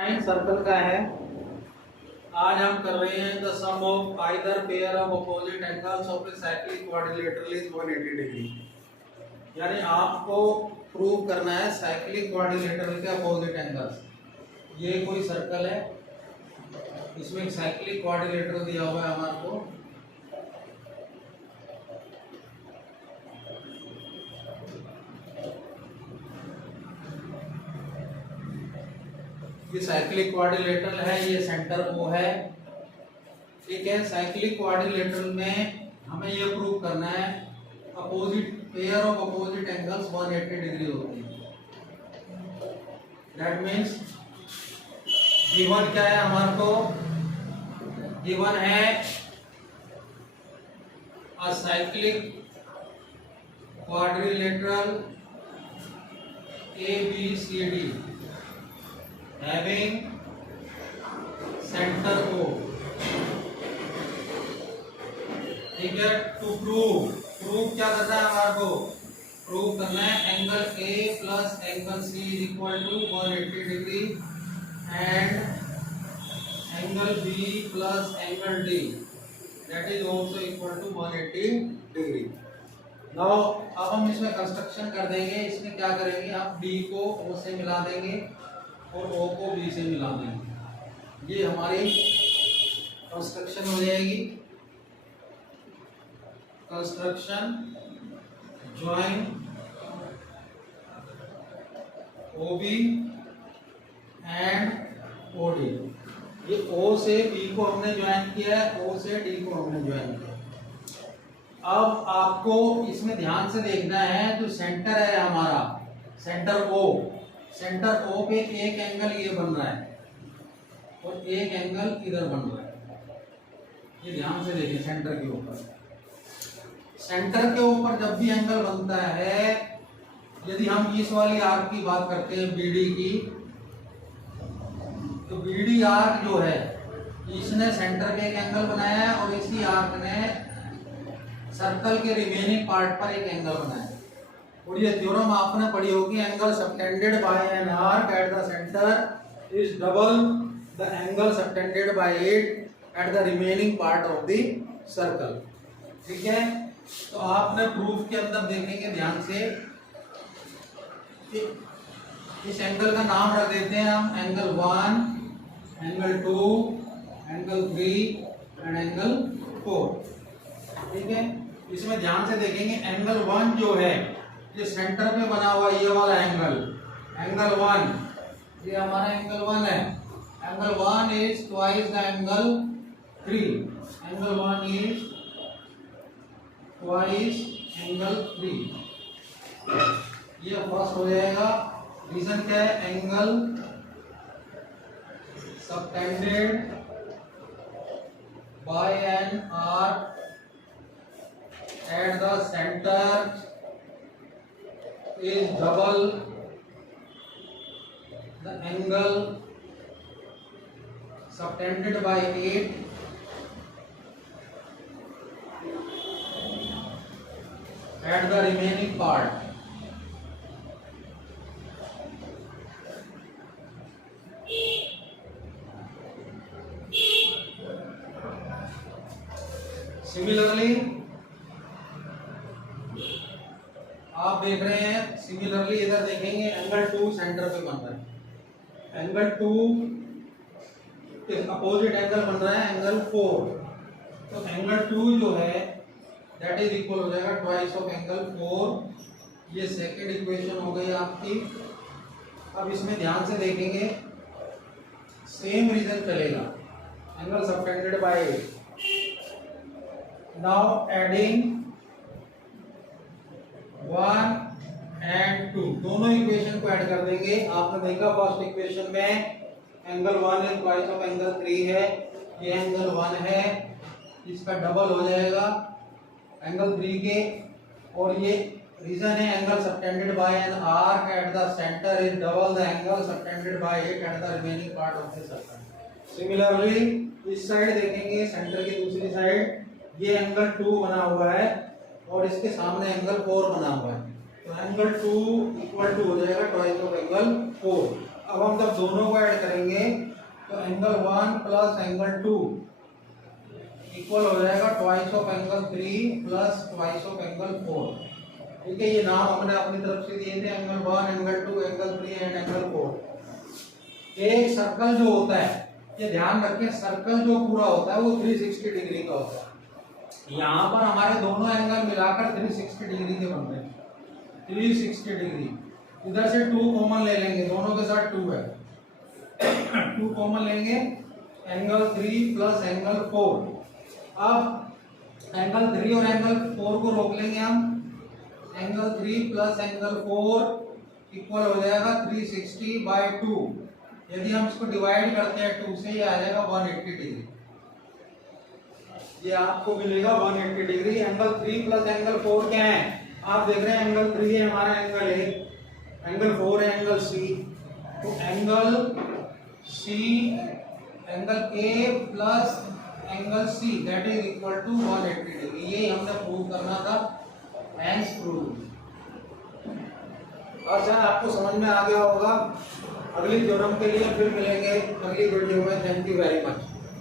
Nine circle का है। आज हम कर रहे हैं the sum of either pair of opposite angles of a cyclic quadrilateral is 180 degree. यानी आपको प्रूव करना है साइक्लिक क्वाड्रिलेटरल के अपोजिट एंगल्स। ये कोई सर्कल है, इसमें एक साइक्लिक क्वाड्रिलेटरल दिया हुआ है हमारे को। ये साइक्लिक क्वाड्रिलेटरल है, ये सेंटर O है। ठीक है, साइक्लिक क्वाड्रिलेटरल में हमें ये प्रूव करना है opposite pair of opposite angles 180 degree होती है। दैट मीन्स गिवन क्या है हमारे को? गिवन है a cyclic quadrilateral ABCD having center O। ठीक है, टू प्रूव क्या करना है हमारे को? प्रूव करना है angle A plus angle C is equal to 180 degree and angle B plus angle D that is also equal to 180 degree. Now अब हम इसमें कंस्ट्रक्शन कर देंगे। इसमें क्या करेंगे, आप D को O से मिला देंगे और O को B से मिला देंगे। ये हमारी कंस्ट्रक्शन हो जाएगी। Construction join OB and OD। ये O से B को हमने ज्वाइन किया है, O से D को हमने ज्वाइन किया। अब आपको इसमें ध्यान से देखना है, जो सेंटर है हमारा सेंटर O, सेंटर O पे एक एंगल ये बन रहा है और एक एंगल इधर बन रहा है। ये ध्यान से देखिए, सेंटर के ऊपर, सेंटर के ऊपर जब भी एंगल बनता है, यदि हम इस वाली आर्क की बात करते हैं BD की, तो BD आर्क जो है इसने सेंटर पे एक एंगल बनाया है और इसी आर्क ने सर्कल के रिमेनिंग पार्ट पर एक एंगल बनाया है। और ये थ्योरम आपने पढ़ी होगी, angle subtended bye an arc at the centre is double the angle subtended bye it at the remaining part of the circle. ठीक है, तो आपने प्रूफ के अंदर देखेंगे ध्यान से, इस एंगल का नाम रख देते हैं हम angle 1, angle 2, angle 3 and angle 4। ठीक है, इसमें ध्यान से देखेंगे एंगल 1 जो है ये सेंटर पे बना हुआ ये वाला एंगल, एंगल 1 ये हमारा एंगल 1 है। Angle 1 is twice the angle 3, angle 1 is twice angle 3। ये फर्स्ट हो जाएगा। रीजन क्या है? Angle subtended bye an arc at the center is double the angle subtended by 8 at the remaining part। Similarly आप देख रहे हैं, सिमिलरली इधर देखेंगे एंगल 2 सेंटर पे बन रहा है, एंगल 2 अपोजिट एंगल बन रहा है एंगल 4। तो एंगल 2 जो है दैट इज इक्वल हो जाएगा ट्वाइस ऑफ एंगल 4। ये सेकंड इक्वेशन हो गई आपकी। अब इसमें ध्यान से देखेंगे, सेम रीजन चलेगा, angle subtended bye 8। Now adding 1 and 2 दोनों इक्वेशन को ऐड कर देंगे। आपने देखा फर्स्ट इक्वेशन में angle 1 is twice of angle 3 है, ये एंगल 1 है, इसका डबल हो जाएगा एंगल 3 के। और ये रीजन है angle subtended bye an arc at the centre is double the angle subtended bye it at the remaining part of the circle. Similarly इस साइड देखेंगे, सेंटर की दूसरी साइड ये एंगल 2 बना हुआ है और इसके सामने एंगल 4 बना हुआ है, तो एंगल 2 इक्वल टू हो जाएगा ट्वाइस ऑफ एंगल 4। अब हम जब दोनों को ऐड करेंगे एंगल 1 प्लस एंगल 2 इक्वल हो जाएगा twice of angle 3 plus twice of angle 4। ठीक है, ये नाम हमने अपनी तरफ से दिए थे, angle 1, angle 2, angle 3 and angle 4। एक सर्कल जो होता है, ये ध्यान रखें, सर्कल जो पूरा होता है वो 360 डिग्री का होता है। यहाँ पर हमारे दोनों एंगल मिलाकर 360 डिग्री के बन रहे हैं, 360 डिग्री। इधर से 2 कॉमन ले लेंगे, दोनों के साथ 2 है, 2 कॉमन लेंगे, एंगल 3 प्लस एंगल 4। अब एंगल 3 और एंगल 4 को रोक लेंगे हम, एंगल 3 प्लस एंगल 4 इक्वल हो जाएगा 360/2। यदि हम इसको डिवाइड करते हैं 2 से, ये आ जाएगा 180 डिग्री। ये आपको मिलेगा 180 डिग्री। एंगल 3 प्लस एंगल 4 क्या है, आप देख रहे हैं एंगल 3 है हमारा एंगल ए, एंगल 4 है एंगल सी। तो angle C, angle A plus angle C that is equal to 180 degree. ये हमने प्रूव करना था, हैंस प्रूव। अच्छा, आपको समझ में आ गया होगा। अगली थ्योरम के लिए फिर मिलेंगे अगली वीडियो में। Thank you very much.